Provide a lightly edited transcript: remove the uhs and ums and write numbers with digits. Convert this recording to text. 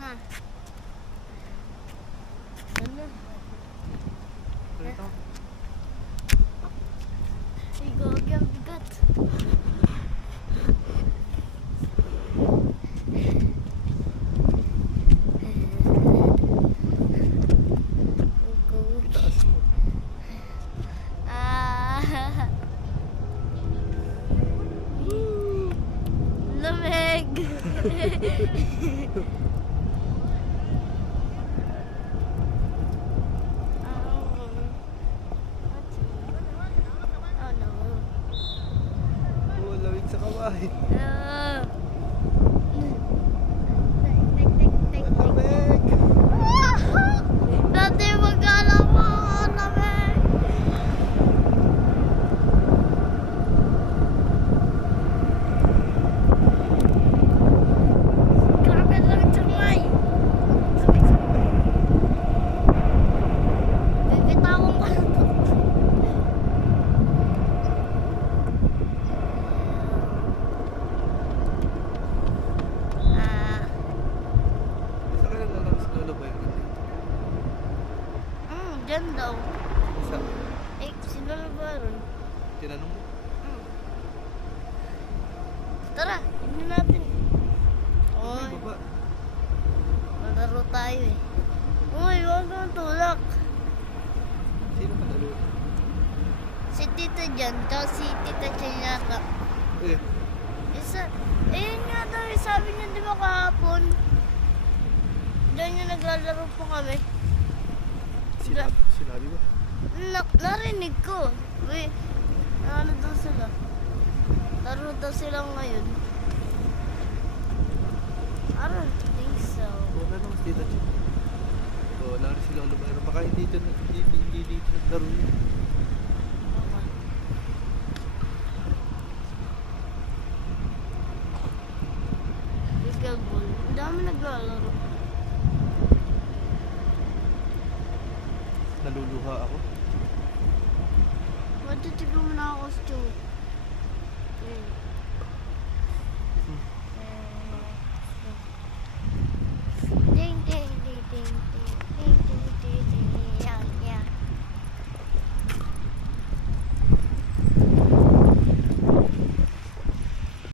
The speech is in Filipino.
na. Ano? Ito. Ay, gagi ang bigat. Itaas mo. Lamig. Oo, lamig sa kamay. Lamig! Dati magkalaw ako lamig. Grabe lamig sa kamay. Bibitawan ko na to. Isa ka lang lang sa lolo ba yun? Diyan daw. Isa. Eh, sino na ba ron? Tinanong mo? Tara, hindi natin. Ay, Oy, baba. malaro tayo eh. Uy, huwag kang tulak. Sino ka talo? Si Tita dyan, tsaka si Tita Chinata. Eh, Isa, yun nga daw, sabi niya di ba kahapon? Diyan yung naglalaro po kami. sinabi ba? Narinig ko. Uy, ano daw sila? Laro daw sila ngayon. I don't think so. Wala naman si Tita Chip. Wala rin si Lolo Byron. Baka hindi dito naglaro yun. Pickleball. Ang dami naglalaro. Naluluha ako. Matutigil mo na ako, Stu.